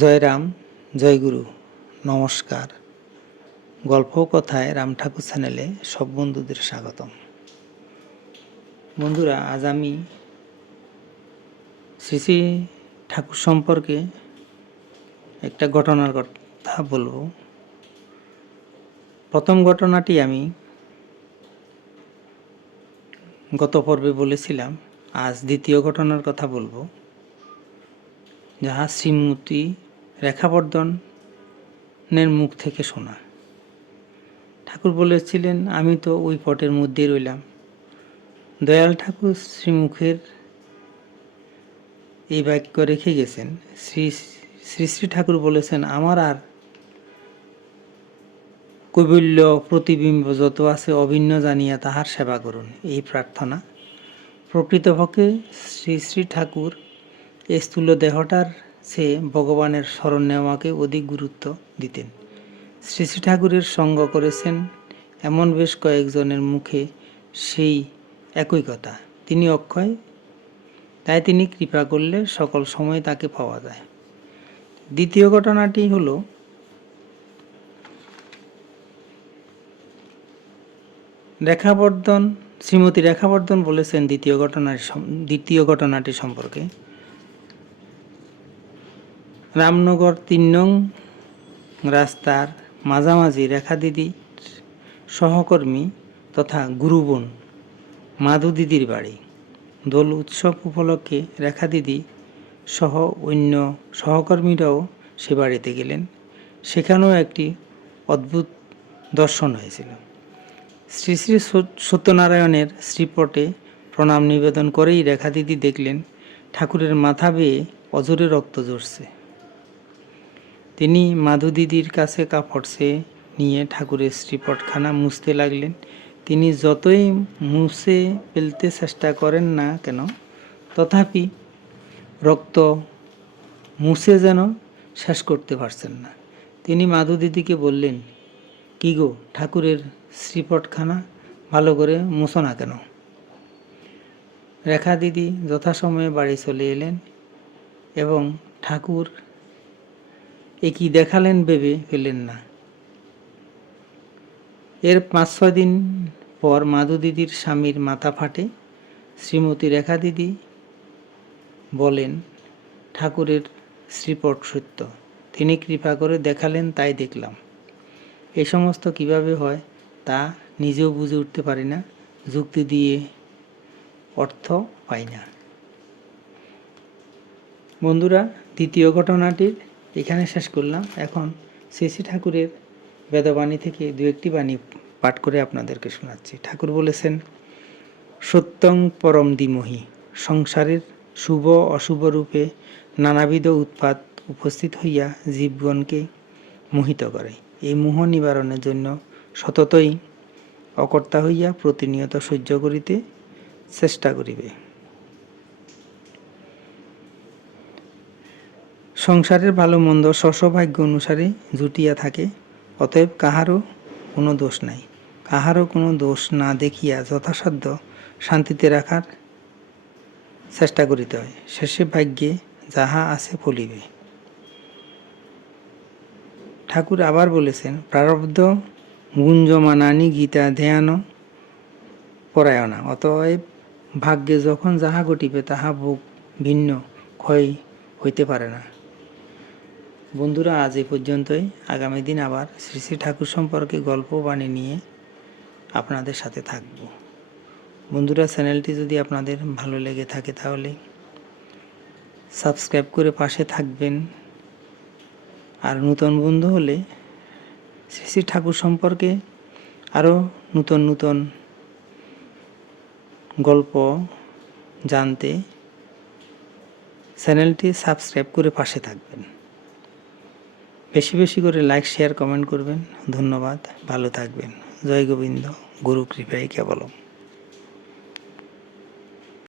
জয় রাম, জয় গুরু, নমস্কার। গল্প কথায় রাম ঠাকুর চ্যানেলে সব বন্ধুদের স্বাগতম। বন্ধুরা, আজ আমি শ্রী শ্রী ঠাকুর সম্পর্কে একটা ঘটনার কথা বলবো। প্রথম ঘটনাটি আমি গত পর্বে বলেছিলাম, আজ দ্বিতীয় ঘটনার কথা বলবো, যাহা শ্রীমতী রেখাবর্ধনের মুখ থেকে শোনা। ঠাকুর বলেছিলেন, আমি তো ওই পটের মধ্যেই রইলাম। দয়াল ঠাকুর শ্রীমুখের এই বাক্য রেখে গেছেন। শ্রী শ্রী ঠাকুর বলেছেন, আমার আর কৈবল্য প্রতিবিম্ব যত আছে অভিন্ন জানিয়া তাহার সেবা করুন, এই প্রার্থনা। প্রকৃতপক্ষে শ্রী শ্রী ঠাকুর এই স্থূল দেহটার চেয়ে ভগবানের স্মরণ নেওয়াকে অধিক গুরুত্ব দিতেন। শ্রী শ্রী ঠাকুরের সঙ্গ করেছেন এমন বেশ কয়েকজনের মুখে সেই একই কথা। তিনি অক্ষয়, তাই তিনি কৃপা করলে সকল সময় তাকে পাওয়া যায়। দ্বিতীয় ঘটনাটি হলো, শ্রীমতী রেখাবর্ধন বলেছেন দ্বিতীয় ঘটনাটি সম্পর্কে। রামনগর ৩ নং রাস্তার মাঝামাঝি রেখা দিদির সহকর্মী তথা গুরুবোন মাধু দিদির বাড়ি। দোল উৎসব উপলক্ষে রেখা দিদি সহ অন্য সহকর্মীরাও সে বাড়িতে গেলেন। সেখানেও একটি অদ্ভুত দর্শন হয়েছিল। শ্রী শ্রী সত্যনারায়ণের শ্রীপটে প্রণাম নিবেদন করেই রেখা দিদি দেখলেন ঠাকুরের মাথা বেয়ে অজরে রক্ত ঝরছে। তিনি মাধু দিদির কাছে কাপড় চেয়ে নিয়ে ঠাকুরের শ্রীপটখানা মুছতে লাগলেন। তিনি যতই মুছে ফেলতে চেষ্টা করেন না কেন, তথাপি রক্ত মুছে যেন শেষ করতে পারছেন না। তিনি মাধু দিদিকে বললেন, কি গো, ঠাকুরের শ্রীপটখানা ভালো করে মুছো না কেন? রেখা দিদি যথাসময়ে বাড়ি চলে এলেন এবং ঠাকুর এ কি দেখালেন ভেবে পেলেন না। এর ৫-৬ দিন পর মাধু দিদির স্বামীর মাথা ফাটে। শ্রীমতী রেখা দিদি বলেন, ঠাকুরের শ্রীপট সত্য, তিনি কৃপা করে দেখালেন, তাই দেখলাম। এই সমস্ত কিভাবে হয় তা নিজেও বুঝে উঠতে পারি না, যুক্তি দিয়ে অর্থ পাই না। বন্ধুরা, দ্বিতীয় ঘটনাটির এখানে শেষ করলাম। এখন শ্রী শ্রী ঠাকুরের বেদবাণী থেকে দু একটি বাণী পাঠ করে আপনাদেরকে শোনাচ্ছি। ঠাকুর বলেছেন, সত্যং পরম ধীমহি। সংসারের শুভ অশুভ রূপে নানাবিধ উৎপাত উপস্থিত হইয়া জীবগণকে মোহিত করে। এই মোহ নিবারণের জন্য সততই অকর্তা হইয়া প্রতিনিয়ত সহ্য করিতে চেষ্টা করিবে। সংসারের ভালো মন্দ স্বস্বভাগ্য অনুসারে জুটিয়া থাকে, অতএব কাহারও কোনো দোষ নাই। কাহারও কোনো দোষ না দেখিয়া যথাসাধ্য শান্তিতে রাখার চেষ্টা করিতে হয়। শেষে ভাগ্যে যাহা আছে ফলিবে। ঠাকুর আবার বলেছেন, প্রারব্ধ গুঞ্জমানানি গীতা ধ্যান পরায়ণা। অতএব ভাগ্যে যখন যাহা ঘটিবে তাহা ভোগ ভিন্ন ক্ষয় হইতে পারে না। বন্ধুরা, আজ এই পর্যন্তই। আগামী দিন আবার শ্রী শ্রী ঠাকুর সম্পর্কে গল্প বাণী নিয়ে আপনাদের সাথে থাকব। বন্ধুরা, চ্যানেলটি যদি আপনাদের ভালো লেগে থাকে তাহলে সাবস্ক্রাইব করে পাশে থাকবেন। আর নতুন বন্ধু হলে শ্রী শ্রী ঠাকুর সম্পর্কে আরও নতুন নতুন গল্প জানতে চ্যানেলটি সাবস্ক্রাইব করে পাশে থাকবেন। বেশি বেশি করে লাইক, শেয়ার, কমেন্ট করবেন। ধন্যবাদ, ভালো থাকবেন। জয় গোবিন্দ, গুরু কৃপায় কেবলম।